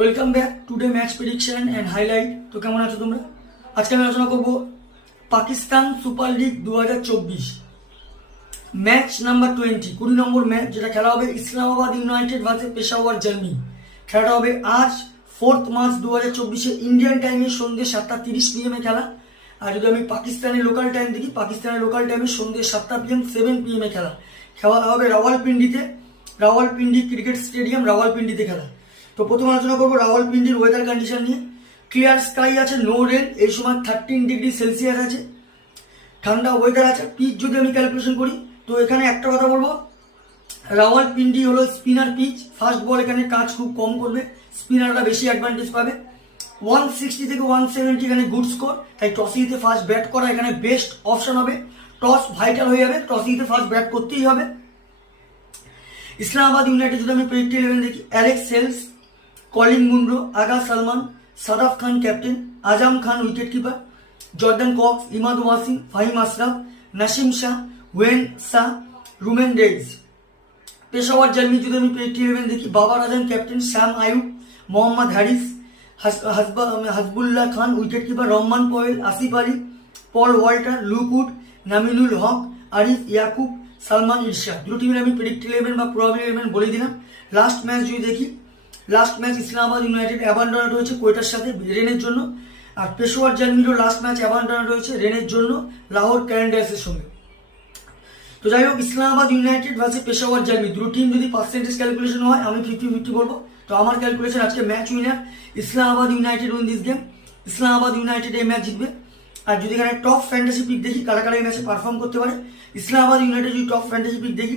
Welcome back today match prediction and highlight. তো কেমন আছো তোমরা? আজকে আমি আলোচনা করব Pakistan super league 2024 match number 20 নম্বর ম্যাচ, যেটা খেলা হবে ইসলামাবাদ ইউনাইটেড ভার্সেস পেশাওয়ার জার্মি। খেলাটা হবে আজ 4 মার্চ 2024 ইন্ডিয়ান টাইমে সন্ধ্যে 7:30 PM খেলা। আর যদি আমি পাকিস্তানের লোকাল টাইম দেখি, পাকিস্তানের লোকাল টাইমে সন্ধ্যে 7 PM 7 PM খেলা হবে রাওয়ালপিন্ডি ক্রিকেট স্টেডিয়াম, রাওয়ালপিন্ডিতে খেলা। তো প্রথম আলোচনা করবো রাওয়ালপিন্ডির ওয়েদার কন্ডিশন নিয়ে। ক্লিয়ার স্কাই আছে, নো রেন, এই সময় 13 ডিগ্রি সেলসিয়াস আছে, ঠান্ডা ওয়েদার আছে। পিচ যদি আমি ক্যালকুলেশন করি, তো এখানে একটা কথা বলবো, রাওয়ালপিন্ডি হলো স্পিনার পিচ। ফার্স্ট বল এখানে কাজ খুব কম করবে, স্পিনাররা বেশি অ্যাডভান্টেজ পাবে। 160 থেকে 170 এখানে গুড স্কোর, তাই টসে জিতে ফার্স্ট ব্যাট করা এখানে বেস্ট অপশন হবে। টস ভাইটাল হয়ে যাবে, টসে জিতে ফার্স্ট ব্যাট করতেই হবে। ইসলামাবাদ ইউনাইটেড যদি আমি প্রেডিক্ট 11 দেখি, Alex Hales, Colin Munro, Agha Salman, Shadab Khan captain, Azam Khan wicket keeper, Jordan Cox, Imad Wasim, Faheem Ashraf, Naseem Shah, ওয়েন শাহ, রুমেন রেইজ। পেশাওয়ার জার্মি যদি আমি প্রেডিক্ট 11 দেখি, Babar Azam captain, Saim Ayub, Mohammad Haris, Hasibullah Khan wicket keeper, Rovman Powell, Asif Ali, Paul Walter, Luke Wood, Naveen ul Haq, Arif Yaqoob, Salman Irshad. দুটো টিমের আমি প্রেডিক্ট 11 বা প্রবাবলি 11 বলে দিলাম। লাস্ট ম্যাচ যদি দেখি, last match Islamabad United abandon হয়েছে কোয়েটার সাথে রেনের জন্য, আর পেশোয়ার জার্মিরও লাস্ট ম্যাচ অ্যাবান্ডন রয়েছে রেনের জন্য লাহোর ক্যালেন্ডার্সের সঙ্গে। তো যাই হোক, ইসলামাবাদ ইউনাইটেড ভার্সেস পেশাওয়ার জার্মি দুটো টিম যদি পার্সেন্টেজ ক্যালকুলেশন হয়, আমি 50-50 বলবো। তো আমার ক্যালকুলেশন আজকে match winner Islamabad United win this game. Islamabad United এই ম্যাচ জিতবে। আর যদি এখানে টপ ফ্যান্টাসি পিক দেখি, কারা কারা এই ম্যাচে পারফর্ম করতে পারে, ইসলামাবাদ ইউনাইটেড যদি টপ ফ্যান্টাসি পিক দেখি,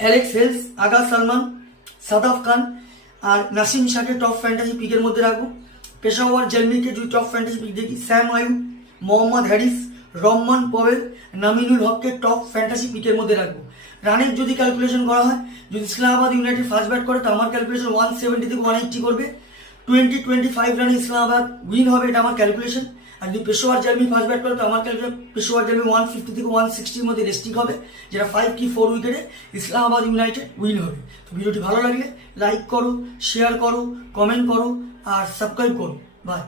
অ্যালেক্স হেলস, আগা সালমান, সাদাফ খান আর নাসিম শাহকে টপ ফ্যান্টাসি পিকের মধ্যে রাখবো। পেশাওয়ার জার্মিকে যদি টপ ফ্যান্টাসি পিক দেখি, শ্যাম আয়ুব, মোহাম্মদ হ্যারিস, রহমান পওয়েল, নামিনুল হককে টপ ফ্যান্টাসি পিকের মধ্যে রাখবো। রানের যদি ক্যালকুলেশন করা হয়, যদি ইসলামাবাদ ইউনাইটেড ফার্স্ট ব্যাট করে, তো আমার ক্যালকুলেশন 170 থেকে 180 করবে। 20-25 রানে ইসলামাবাদ উইন হবে, এটা আমার ক্যালকুলেশন। আর যদি পেশোয়ার জার্মি ফার্স্ট ব্যাট করে, তো আমার ক্যালকুলেশন পেশোয়ার জার্মি 150 থেকে 160 মধ্যে রেস্টিং হবে, যেটা 5 কি 4 উইকেটে ইসলামাবাদ ইউনাইটেড উইন হবে। তো ভিডিওটি ভালো লাগলে লাইক করো, শেয়ার করো, কমেন্ট করো আর সাবস্ক্রাইব করো। বাই।